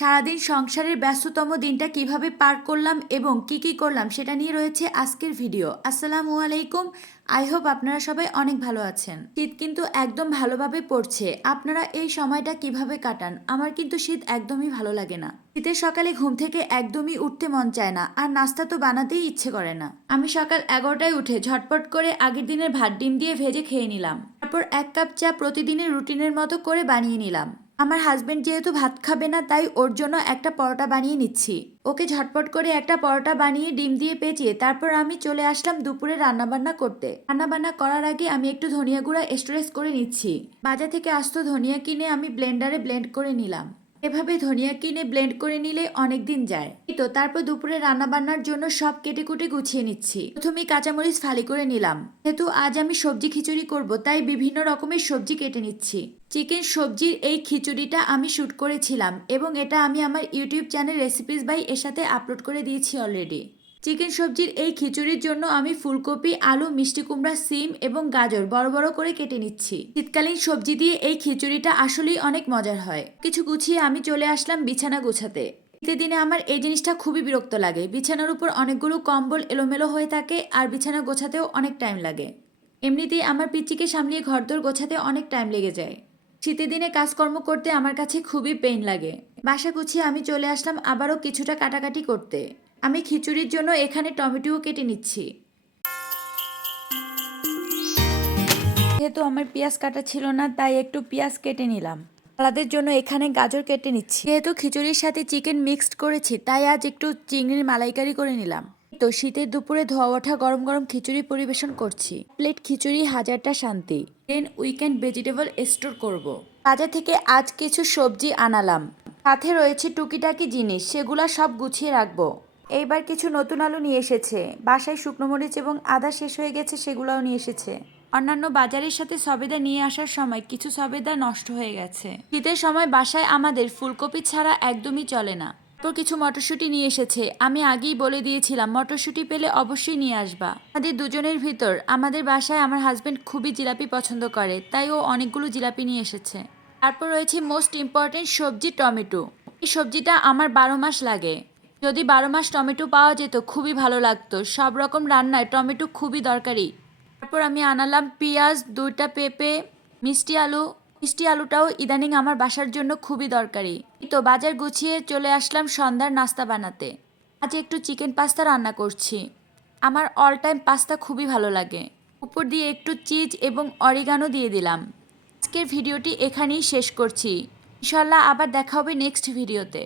সারাদিন সংসারের ব্যস্ততম দিনটা কীভাবে পার করলাম এবং কি কি করলাম সেটা নিয়ে রয়েছে আজকের ভিডিও। আসসালামু আলাইকুম। আই হোপ আপনারা সবাই অনেক ভালো আছেন। শীত কিন্তু একদম ভালোভাবে পড়ছে। আপনারা এই সময়টা কীভাবে কাটান? আমার কিন্তু শীত একদমই ভালো লাগে না। শীতের সকালে ঘুম থেকে একদমই উঠতে মন চায় না। আর নাস্তা তো বানাতেই ইচ্ছে করে না। আমি সকাল এগারোটায় উঠে ঝটপট করে আগের দিনের ভাত ডিম দিয়ে ভেজে খেয়ে নিলাম। তারপর এক কাপ চা প্রতিদিনের রুটিনের মতো করে বানিয়ে নিলাম। আমার হাজব্যান্ড যেহেতু ভাত খাবে না, তাই ওর জন্য একটা পরোটা বানিয়ে নিচ্ছি। ওকে ঝটপট করে একটা পরোটা বানিয়ে ডিম দিয়ে পেঁচিয়ে তারপর আমি চলে আসলাম দুপুরে রান্নাবান্না করতে। রান্নাবান্না করার আগে আমি একটু ধনিয়া গুঁড়া স্টোরেজ করে নিচ্ছি। বাজার থেকে আসতো ধনিয়া কিনে আমি ব্লেন্ডারে ব্লেন্ড করে নিলাম। এভাবে ধনিয়া কিনে ব্লেন্ড করে নিলে অনেক দিন যায় তো, তারপর দুপুরে রান্না বান্নার জন্য সব কেটে কুটে গুছিয়ে নিচ্ছি। প্রথমে কাঁচামরিচ ফালি করে নিলাম। যেহেতু আজ আমি সবজি খিচুড়ি করব, তাই বিভিন্ন রকমের সবজি কেটে নিচ্ছি। চিকেন সবজির এই খিচুড়িটা আমি শ্যুট করেছিলাম এবং এটা আমি আমার ইউটিউব চ্যানেল রেসিপিস বাই এর সাথে আপলোড করে দিয়েছি অলরেডি চিকেন সবজির এই খিচুড়ির জন্য আমি ফুলকপি, আলু, মিষ্টি কুমড়া, সিম এবং গাজর বড় বড় করে কেটে নিচ্ছি। শীতকালীন সবজি দিয়ে এই খিচুড়িটা আসলেই অনেক মজার হয়। কিছু গুছিয়ে আমি চলে আসলাম বিছানা গোছাতে। শীতের দিনে আমার এই জিনিসটা খুবই বিরক্ত লাগে। বিছানার উপর অনেকগুলো কম্বল এলোমেলো হয়ে থাকে আর বিছানা গোছাতেও অনেক টাইম লাগে। এমনিতেই আমার পিচ্চিকে সামলিয়ে ঘরদোর গোছাতে অনেক টাইম লেগে যায়। শীতের দিনে কাজকর্ম করতে আমার কাছে খুবই পেইন লাগে। বাসা গুছিয়ে আমি চলে আসলাম আবারও কিছুটা কাটাকাটি করতে। আমি খিচুড়ির জন্য এখানে টমেটোও কেটে নিচ্ছি। যেহেতু আমার পেঁয়াজ কাটা ছিল না, তাই একটু পেঁয়াজ কেটে নিলাম। সালাদের জন্য এখানে গাজর কেটে নিচ্ছি। যেহেতু খিচুড়ির সাথে চিকেন মিক্সড করেছি, তাই আজ একটু চিংড়ির মালাইকারি করে নিলাম। তো শীতের দুপুরে ধোয়া ওঠা গরম গরম খিচুড়ি পরিবেশন করছি। প্লেট খিচুড়ি, হাজারটা শান্তি। দেন উইকেন্ড ভেজিটেবল স্টোর করব। বাজার থেকে আজ কিছু সবজি আনালাম। সাথে রয়েছে টুকিটাকি জিনিস, সেগুলা সব গুছিয়ে রাখব। এইবার কিছু নতুন আলু নিয়ে এসেছে। বাসায় শুকনো মরিচ এবং আদা শেষ হয়ে গেছে, সেগুলোও নিয়ে এসেছে। অন্যান্য বাজারের সাথে সবেদা নিয়ে আসার সময় কিছু সবেদা নষ্ট হয়ে গেছে। শীতের সময় বাসায় আমাদের ফুলকপি ছাড়া একদমই চলে না। তারপর কিছু মটরশুঁটি নিয়ে এসেছে। আমি আগেই বলে দিয়েছিলাম, মটরশুঁটি পেলে অবশ্যই নিয়ে আসবা। আমাদের দুজনের ভিতর, আমাদের বাসায় আমার হাজবেন্ড খুবই জিলাপি পছন্দ করে, তাই ও অনেকগুলো জিলাপি নিয়ে এসেছে। তারপর রয়েছে মোস্ট ইম্পর্টেন্ট সবজি টমেটো। এই সবজিটা আমার বারো মাস লাগে। যদি বারো মাস টমেটো পাওয়া যেত, খুবই ভালো লাগতো। সব রকম রান্নায় টমেটো খুবই দরকারি। তারপর আমি আনালাম পেঁয়াজ, দুইটা পেঁপে, মিষ্টি আলু মিষ্টি আলুটাও ইদানিং আমার বাসার জন্য খুবই দরকারি। তো বাজার গুছিয়ে চলে আসলাম সন্ধ্যার নাস্তা বানাতে। আজ একটু চিকেন পাস্তা রান্না করছি। আমার অল টাইম পাস্তা খুবই ভালো লাগে। উপর দিয়ে একটু চিজ এবং অরিগানো দিয়ে দিলাম। আজকের ভিডিওটি এখানেই শেষ করছি। ইনশাল্লাহ আবার দেখা হবে নেক্সট ভিডিওতে